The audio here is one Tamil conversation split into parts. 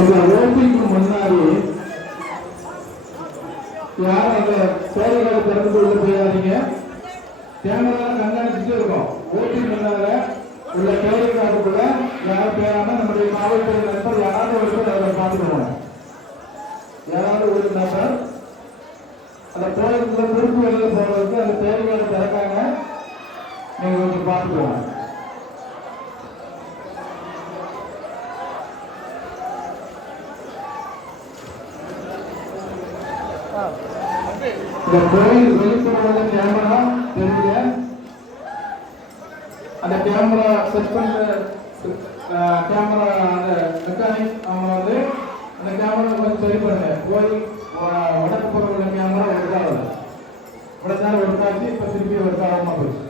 இந்த ஓட்டிக்கு முன்னாடி யாரும் அந்த சேவைகளை திறந்து உள்ள போயாதீங்க. கேமரா கண்காணிச்சுட்டு இருக்கோம். ஓட்டிக்கு முன்னால உள்ள கேள்விக்காட்டுக்குள்ள யாரும் பேராம நம்முடைய காவல்துறை நண்பர் யாராவது ஒரு பேர் அதை பார்த்துக்கணும். யாராவது ஒரு நபர் அந்த கோயிலுக்குள்ள பொறுப்பு வெளியில போறதுக்கு அந்த தேவைகளை திறக்காங்க. நீங்க கொஞ்சம் பார்த்துக்கோங்க. இந்த கோயில் வெளிப்புற கேமரா தெரியல. அந்த கேமரா செட் பண்ற கேமரா அந்த மெக்கானிக் அவங்க வந்து அந்த கேமரா கொஞ்சம் சரி பண்ணுங்க. கோயில் வடக்கு புற உள்ள கேமரா ஒர்க் ஆகுது. இவ்வளவு நேரம் ஒர்க் ஆச்சு, இப்ப திருப்பி ஒர்க் ஆகாம போச்சு.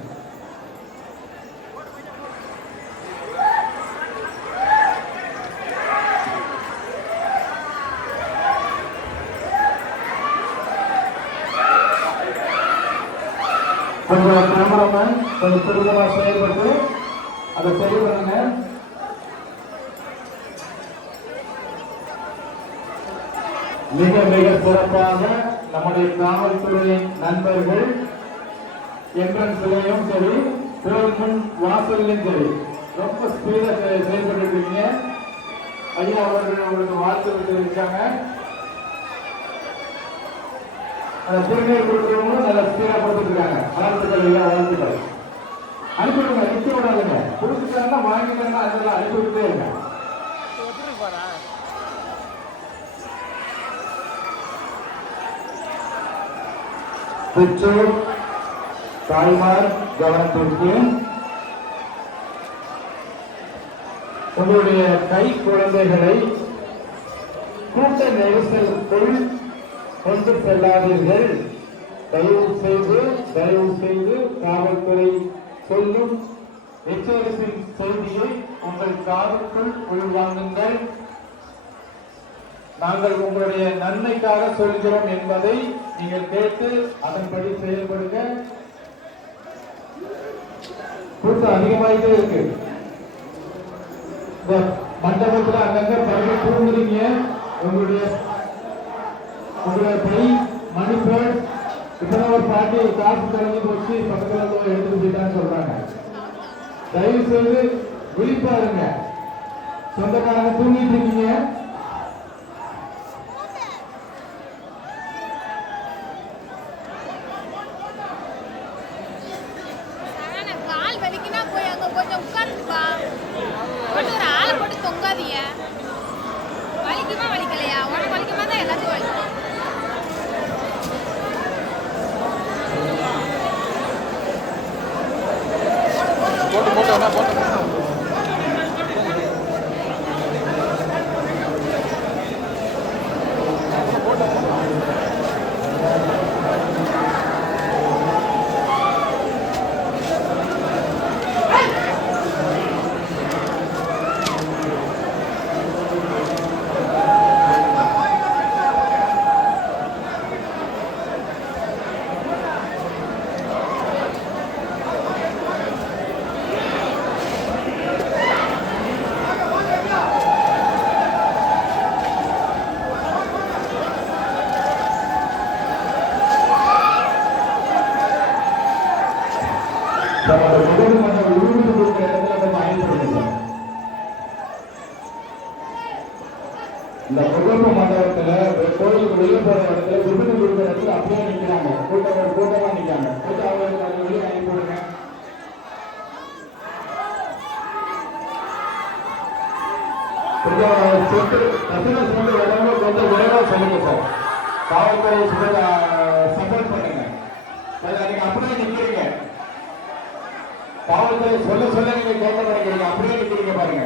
கொஞ்சம் கேமராமேன் கொஞ்சம் துரிதமா செயல்பட்டு அதை சரி பண்ணுங்க. மிக மிக சிறப்பாக நம்முடைய காவல்துறையின் நண்பர்கள் என்ட்ரன்ஸ்லையும் சரி, கோயில் முன் வாசல்லையும் சரி ரொம்ப ஸ்பீடா செயல்பட்டு இருக்கீங்க. ஐயா அவர்கள் உங்களுக்கு வாழ்த்து இருக்காங்க. அந்த திருநீர் கொடுக்கிறவங்களும் நல்ல ஸ்பீடா கொடுத்துருக்காங்க. வாழ்த்துக்கள் ஐயா, வாழ்த்துக்கள். அனுப்பிவிடுங்க, நிக்க விடாதுங்க. கொடுத்துட்டாங்கன்னா வாங்கிட்டாங்கன்னா அதெல்லாம் அனுப்பிவிட்டே இருங்க. பெற்றோர் தாய்மார் கவனத்திற்கு, உங்களுடைய கை குழந்தைகளை கூட்ட நெரிசலுக்குள் கொண்டு செல்லாதீர்கள். தயவு செய்து காவல்துறை சொல்லும் எச்சரிப்பின் செய்தியை உங்கள் காதுக்குள் உள்வாங்குங்கள். நாங்கள் உங்களுடைய நன்மைக்காக சொல்கிறோம் என்பதை நீங்கள் கேட்டு அதன்படி செயல்படுங்க. கூட்டம் அதிகமாயிட்டே இருக்கு. இந்த மண்டபத்தில் அங்கங்க பறவை தூங்குறீங்க. உங்களுடைய பை மணிப்பேட் இப்பதான் ஒரு பாட்டி காசு கலந்து வச்சு பக்கத்துல எடுத்துட்டு போயிட்டான்னு சொல்றாங்க. தயவு செய்து விழிப்பாருங்க. சொந்தக்காரங்க தூங்கிட்டு இருக்கீங்க. இந்த முகப்பு மண்டபத்துல கோயிலுக்கு வெளியே போற இடத்துல விருது கொடுக்கிற இடத்துல அப்படியே நிக்கிறாங்க. கூட்டமா நிக்காங்க. அவங்களுக்கு வெளியே அனுப்பி போடுங்க. கொஞ்சம் சொட்டு ரசனை சொட்டு இடமே கொஞ்சம் விரைவா சொல்லுங்க சார். காவல்துறை சப்போர்ட் பண்ணுங்க. நீங்க அப்படியே நிக்கிறீங்க. காவல்துறை சொல்ல நீங்க கேட்க மாட்டேங்கிறீங்க. அப்படியே நிக்கிறீங்க பாருங்க.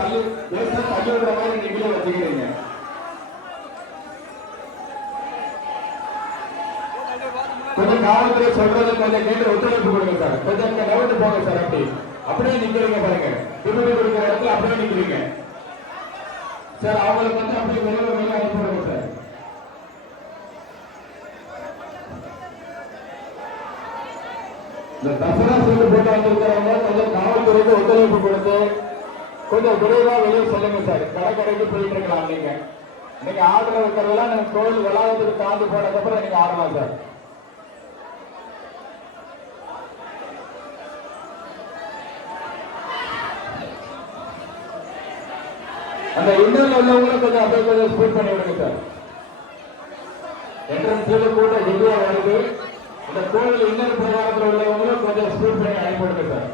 தள்ளி விடுற மாதிரி நீங்களே வச்சுக்கிறீங்க. கொஞ்சம் காவல்துறை சொல்றது கொஞ்சம் கேட்டு ஒத்துழைப்பு கொடுங்க சார். கொஞ்சம் நகர்ந்து போங்க சார். அப்படியே நிக்கிறீங்க பாருங்க. விருது கொடுக்கிற இடத்துல அப்படியே நிக்கிறீங்க சார். அவங்களுக்கு வந்து அப்படியே வெளியே அனுப்பிடுங்க சார். இந்த தசரா சீட்டு போட்டு வந்திருக்கிறவங்க கொஞ்சம் காவல்துறைக்கு ஒத்துழைப்பு கொடுத்து கொஞ்சம் விரைவா வெளியே சொல்லுங்க சார். கடைக்கு போயிட்டு இருக்கலாம். நீங்க ஆர்டர் வைக்கிறதெல்லாம் நீங்க கோயில் வளாகத்துக்கு தாண்டி போனதுக்கப்புறம் நீங்க ஆடலாம் சார். அந்த இன்னொரு உள்ளவங்களும் கொஞ்சம் அப்படியே கொஞ்சம் ஸ்பீட் பண்ணி விடுங்க சார். என்ட்ரன்ஸ்ல கூட ஹெவியா வருது. இந்த கோயில் இன்னொரு பிரகாரத்தில் உள்ளவங்களும் கொஞ்சம் ஸ்பீட் பண்ணி அனுப்பிவிடுங்க சார்.